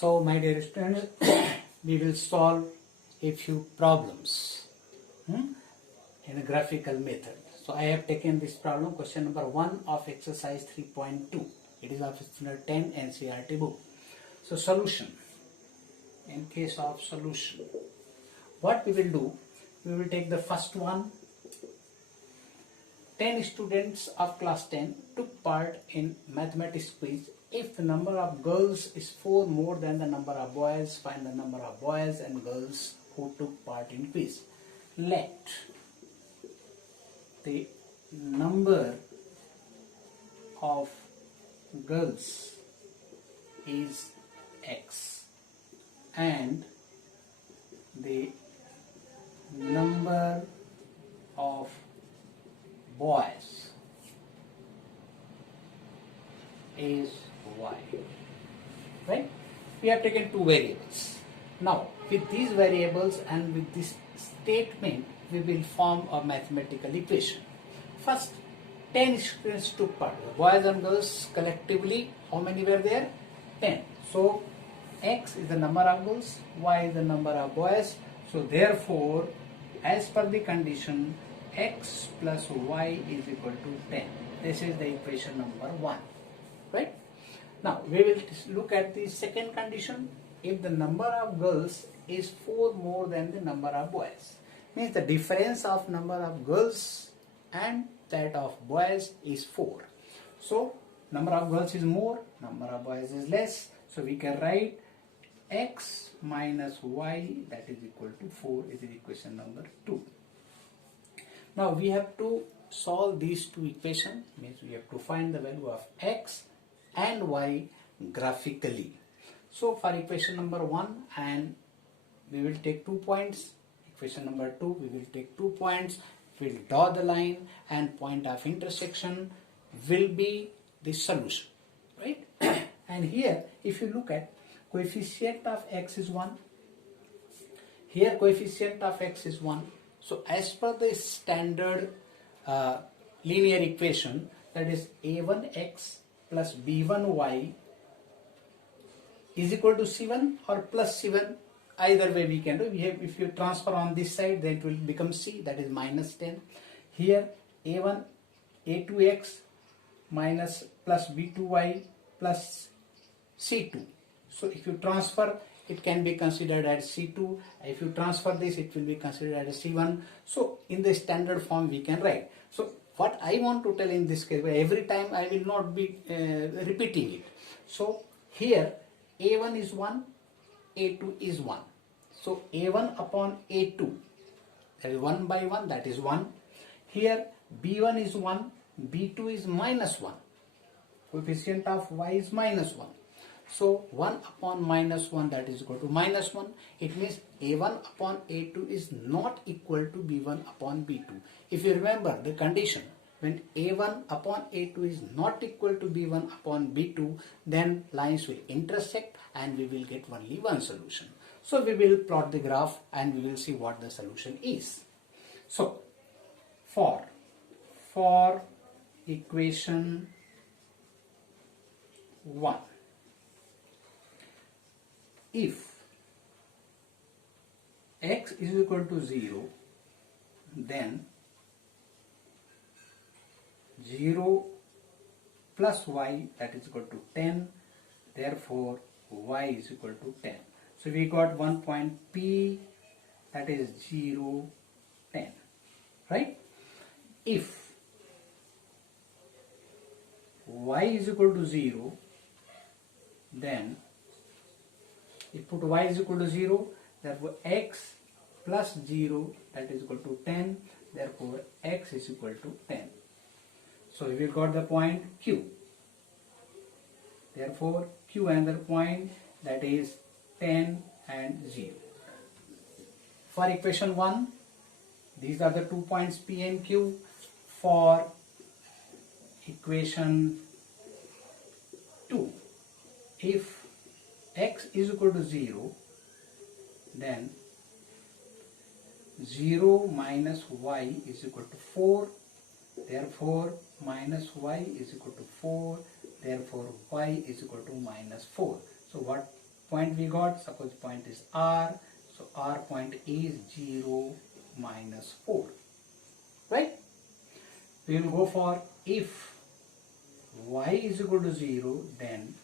So my dear students, we will solve a few problems in a graphical method. So I have taken this problem, question number 1 of exercise 3.2. It is of standard 10 NCERT book. So solution. In case of solution, what we will do, we will take the first one. 10 students of class 10 took part in mathematics quiz. If the number of girls is 4 more than the number of boys, find the number of boys and girls who took part in quiz. Let the number of girls is X and the number of boys is Y. Right? We have taken two variables. Now, with these variables and with this statement, we will form a mathematical equation. First, 10 students took part. Boys and girls collectively, how many were there? 10. So, X is the number of girls, Y is the number of boys. So, therefore, as per the condition, X plus Y is equal to 10. This is the equation number 1. Right? Now, we will look at the second condition. If the number of girls is 4 more than the number of boys, means the difference of number of girls and that of boys is 4. So, number of girls is more, number of boys is less. So, we can write X minus Y, that is equal to 4, is the equation number 2. Now, we have to solve these two equations, means we have to find the value of X and Y graphically. So, for equation number 1, and we will take 2 points. Equation number 2, we will take 2 points. We will draw the line, and point of intersection will be the solution, right? And here, if you look at coefficient of X is 1. Here, coefficient of X is 1. So, as per the standard linear equation, that is a1x plus b1y is equal to c1 or plus c1. Either way we can do. If you transfer on this side, then it will become c, that is minus 10. Here a2x minus plus b2y plus c2. So if you transfer, it can be considered as c2. If you transfer this, it will be considered as c1. So in the standard form we can write. So what I want to tell in this case, every time I will not be repeating it. So here a1 is 1, a2 is 1. So a1 upon a2, that is 1 by 1, that is 1. Here b1 is 1, b2 is minus 1. Coefficient of y is minus 1. So 1 upon minus 1, that is equal to minus 1. It means a1 upon a2 is not equal to b1 upon b2. If you remember the condition, when a1 upon a2 is not equal to b1 upon b2, then lines will intersect and we will get only one solution. So we will plot the graph and we will see what the solution is. So for equation 1, if X is equal to 0, then 0 plus Y, that is equal to 10, therefore Y is equal to 10. So we got one point P, that is 0, 10, right? If Y is equal to 0, then if put Y is equal to 0, therefore X plus 0, that is equal to 10, therefore X is equal to 10. So we got the point Q. Therefore Q another point, that is 10 and 0. For equation 1, these are the 2 points P and Q. For equation 2, if X is equal to 0, then 0 minus Y is equal to 4. Therefore, minus y is equal to 4. Therefore, y is equal to minus 4. So, what point we got, suppose point is R, so R point is 0 minus 4, right? We will go for if y is equal to 0, then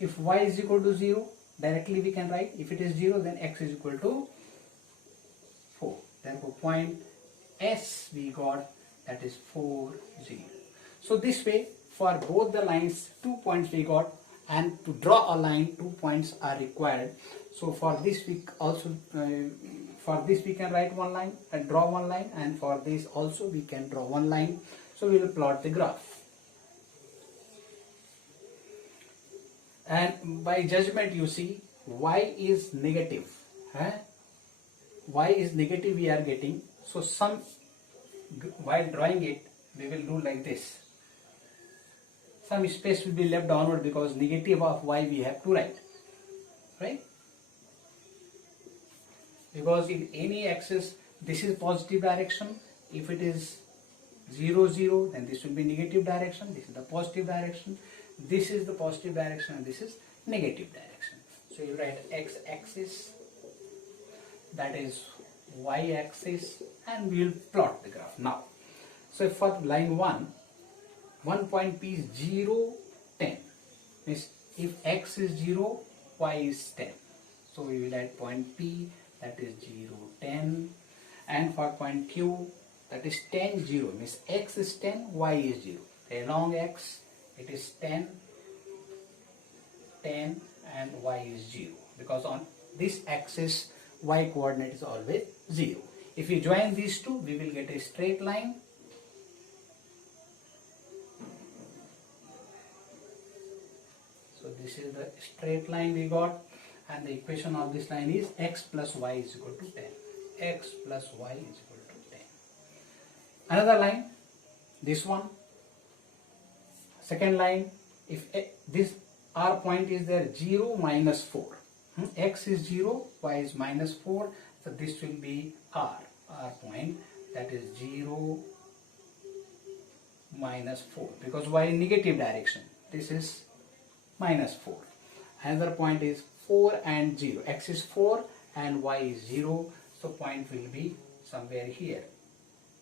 if y is equal to 0, directly we can write, if it is 0 then x is equal to 4. Therefore point S we got, that is 4, 0. So this way for both the lines 2 points we got, and to draw a line 2 points are required. So for this we also for this we can write one line and draw one line, and for this also we can draw one line. So we will plot the graph. And by judgment you see y is negative, y is negative we are getting, so some, while drawing it we will do like this, some space will be left downward because negative of y we have to write, right? Because in any axis this is positive direction, if it is 0, 0 then this will be negative direction, this is the positive direction, this is the positive direction and this is negative direction. So you write x-axis, that is y-axis, and we will plot the graph now. So for line 1 point P is 0, 10, means if x is 0, y is 10. So we will write point P, that is 0, 10, and for point Q, that is 10, 0, means x is 10, y is 0. Along x it is 10, 10 and y is 0, because on this axis y coordinate is always 0. If we join these two we will get a straight line. So this is the straight line we got, and the equation of this line is x plus y is equal to 10. X plus y is equal to 10. Another line, this one, second line, if this R point is there, 0 minus 4, x is 0, y is minus 4, so this will be R point, that is 0 minus 4, because y in negative direction, this is minus 4. Another point is 4 and 0, x is 4 and y is 0, so point will be somewhere here,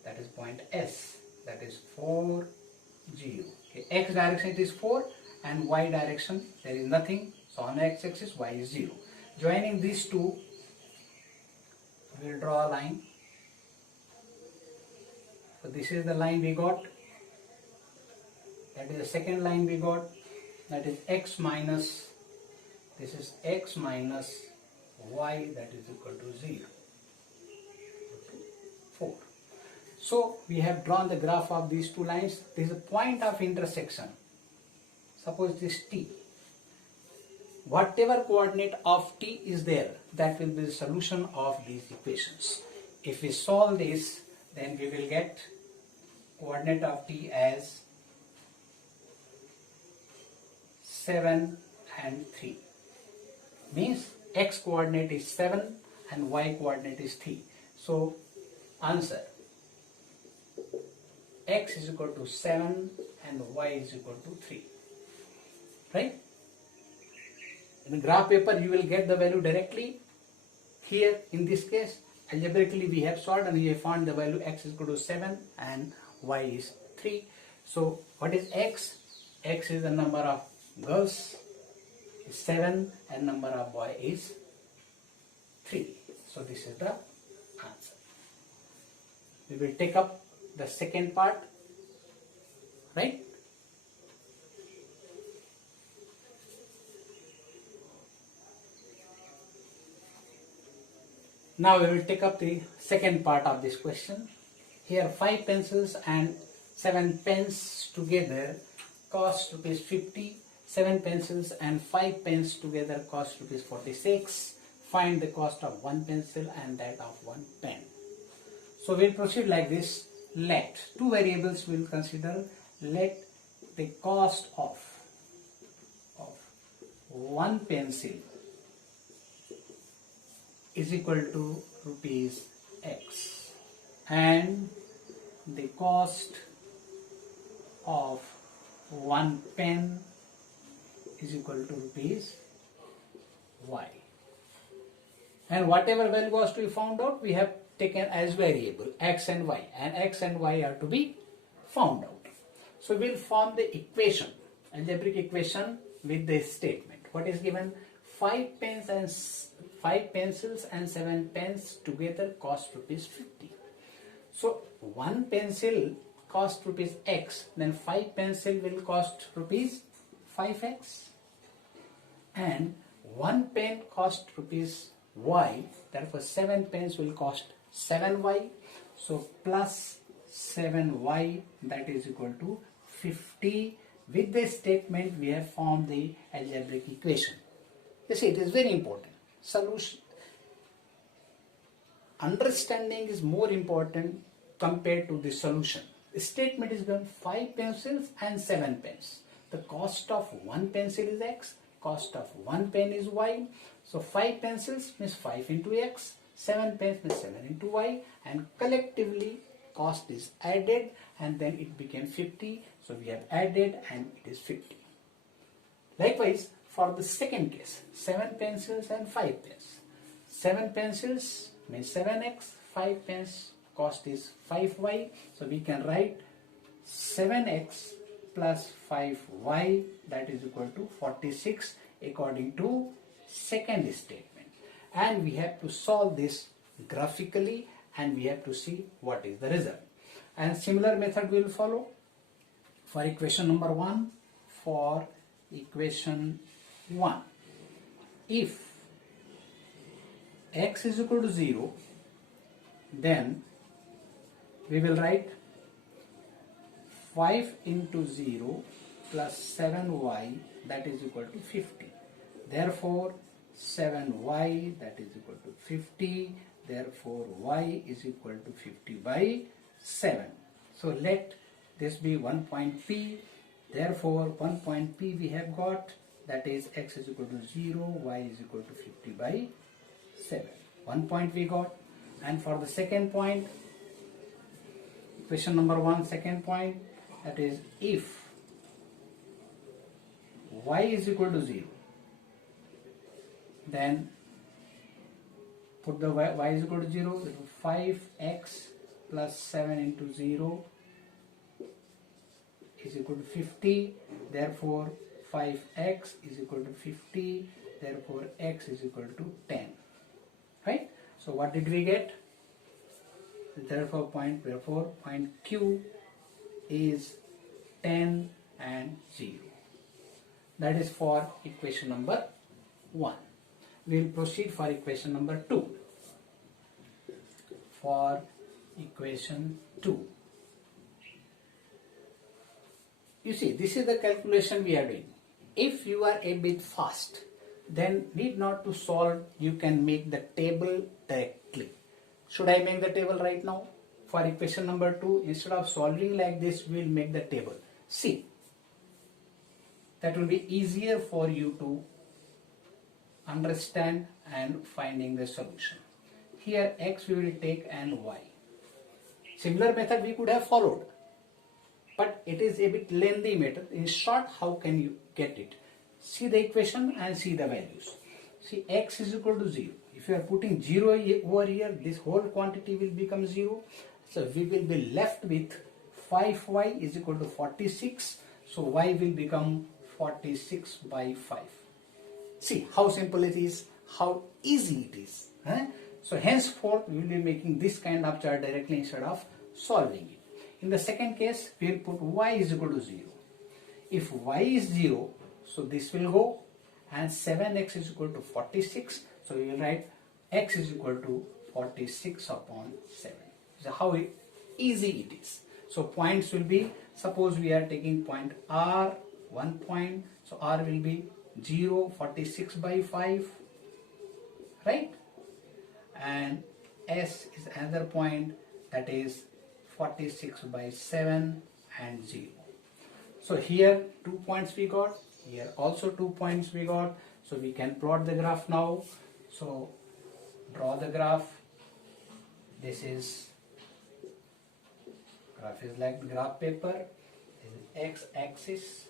that is point S, that is 4, 0. Okay. X direction it is 4 and y direction there is nothing, so on x axis y is 0. Joining these two we will draw a line. So this is the line we got, that is the second line we got, that is x minus, this is x minus y, that is equal to 0, 4. So we have drawn the graph of these two lines. There is a point of intersection. Suppose this T. Whatever coordinate of T is there, that will be the solution of these equations. If we solve this, then we will get coordinate of T as 7 and 3. Means x coordinate is 7 and y coordinate is 3. So answer, x is equal to 7 and y is equal to 3. Right? In the graph paper you will get the value directly. Here in this case algebraically we have solved and we have found the value x is equal to 7 and y is 3. So what is x? X is the number of girls is 7 and number of boy is 3. So this is the answer. We will take up the second part, right? Now we will take up the second part of this question. Here 5 pencils and 7 pens together cost rupees 50. 7 pencils and 5 pens together cost rupees 46. Find the cost of 1 pencil and that of 1 pen. So we will proceed like this. Let two variables we will consider. Let the cost of 1 pencil is equal to rupees x and the cost of 1 pen is equal to rupees y. And whatever value was to be found out, we have taken as variable x and y, and x and y are to be found out. So we'll form the equation, algebraic equation with this statement. What is given? 5 pencils and 7 pens together cost rupees 50. So one pencil cost rupees x, then 5 pencil will cost rupees 5x, and one pen cost rupees y, therefore 7 pens will cost 7y. So plus 7y, that is equal to 50. With this statement we have formed the algebraic equation. You see, it is very important. Solution understanding is more important compared to the solution. The statement is given 5 pencils and 7 pens. The cost of one pencil is x, cost of one pen is y. So 5 pencils means 5 into x, 7 pens means 7 into y, and collectively cost is added and then it became 50. So we have added and it is 50. Likewise, for the second case, 7 pencils and 5 pens. 7 pencils means 7x, 5 pens cost is 5y. So we can write 7x plus 5y, that is equal to 46 according to second statement. And we have to solve this graphically and we have to see what is the result. And similar method we will follow for equation number 1. For equation 1, if x is equal to 0, then we will write 5 into 0 plus 7y, that is equal to 50. Therefore 7y, that is equal to 50. Therefore y is equal to 50 by 7. So let this be one point P. Therefore 1 point P we have got, that is x is equal to 0, y is equal to 50 by 7. 1 point we got. And for the second point, question number 1, second point, that is if y is equal to 0, then put the y is equal to 0, 5x plus 7 into 0 is equal to 50. Therefore 5x is equal to 50. Therefore x is equal to 10. Right? So what did we get? Therefore point Q is 10 and 0. That is for equation number 1. We will proceed for equation number 2. For equation 2, you see, this is the calculation we are doing. If you are a bit fast, then need not to solve, you can make the table directly. Should I make the table right now? For equation number 2, instead of solving like this, we will make the table. See, that will be easier for you to understand and finding the solution. Here x we will take and y. Similar method we could have followed, but it is a bit lengthy method. In short, how can you get it? See the equation and see the values. See, x is equal to 0. If you are putting 0 over here, this whole quantity will become 0. So we will be left with 5y is equal to 46. So y will become 46 by 5. See how simple it is, how easy it is. So henceforth we will be making this kind of chart directly instead of solving it. In the second case, we will put y is equal to 0. If y is 0, so this will go, and 7x is equal to 46. So we will write x is equal to 46 upon 7. So how easy it is. So points will be, suppose we are taking point R, 1 point. So R will be 0, 46 by 5, right? And S is another point, that is 46 by 7 and 0. So here 2 points we got, here also 2 points we got. So we can plot the graph now. So draw the graph. This is graph is like graph paper. This is x-axis.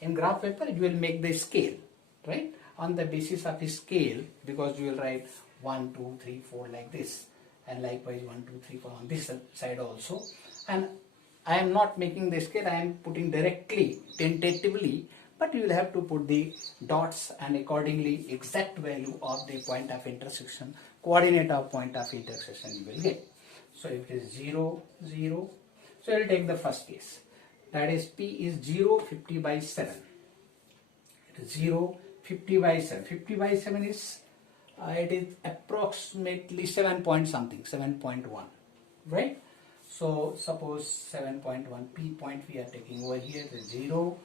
In graph paper you will make the scale, right? on the basis of a scale, because you will write 1, 2, 3, 4 like this, and likewise 1, 2, 3, 4 on this side also. And I am not making the scale, I am putting directly, tentatively, but you will have to put the dots and accordingly exact value of the point of intersection, coordinate of point of intersection you will get. So if it is 0, 0, so I will take the first case. That is P is 0, 50 by 7. It is 0, 50 by 7. 50 by 7 is, it is approximately 7 point something, 7.1, right? So suppose 7.1, P point we are taking over here is 0,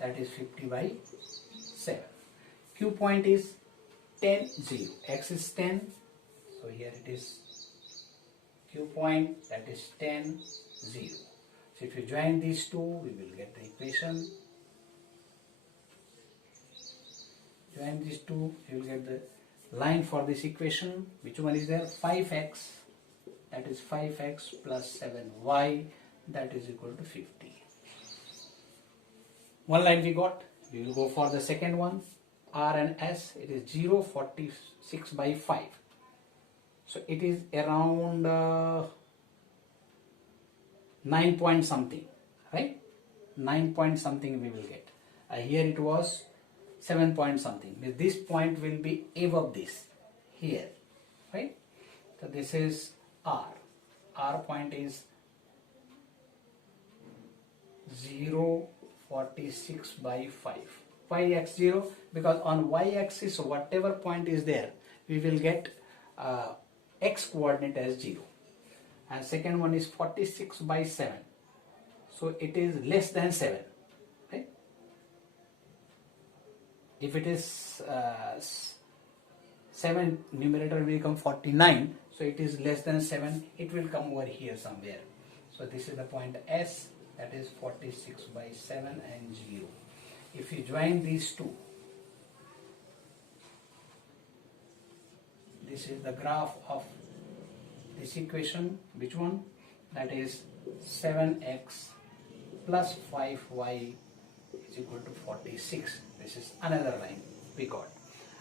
that is 50 by 7. Q point is 10, 0. X is 10, so here it is Q point, that is 10, 0. So if you join these two, we will get the equation. Join these two, you will get the line for this equation. Which one is there? 5x, that is 5x plus 7y, that is equal to 50. One line we got. We will go for the second one. R and S, it is 0, 46 by 5. So it is around 9 point something, right? 9 point something we will get. Here it was 7 point something. This point will be above this here, right? So this is R. R point is 0, 46 by 5. Why x0? Because on y-axis whatever point is there, we will get x coordinate as 0. And second one is 46 by 7. So it is less than 7. Right? If it is 7, numerator will become 49. So it is less than 7. It will come over here somewhere. So this is the point S, that is 46 by 7 and 0. If you join these two, this is the graph of this equation. Which one? That is 7x plus 5y is equal to 46. This is another line we got.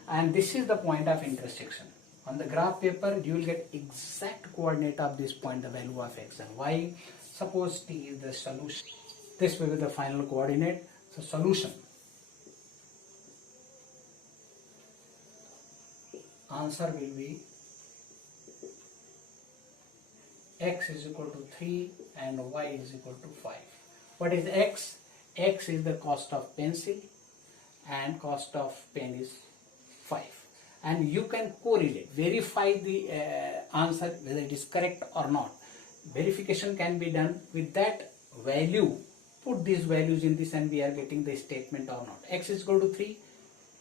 And this is the point of intersection. On the graph paper, you will get exact coordinate of this point, the value of x and y. Suppose t is the solution. This will be the final coordinate. So solution. Answer will be x is equal to 3 and y is equal to 5. What is x? X is the cost of pencil and cost of pen is 5. And you can correlate, verify the answer whether it is correct or not. Verification can be done with that value. Put these values in this and we are getting the statement or not. X is equal to 3.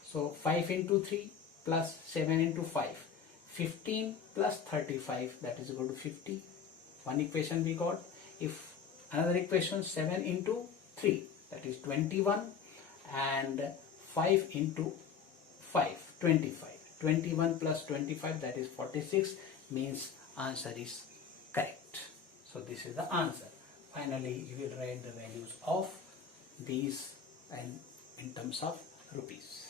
So 5 into 3 plus 7 into 5. 15 plus 35, that is equal to 50. One equation we got. If another equation, 7 into 3, that is 21, and 5 into 5, 25. 21 plus 25, that is 46, means answer is correct. So this is the answer. Finally, you will write the values of these and in terms of rupees.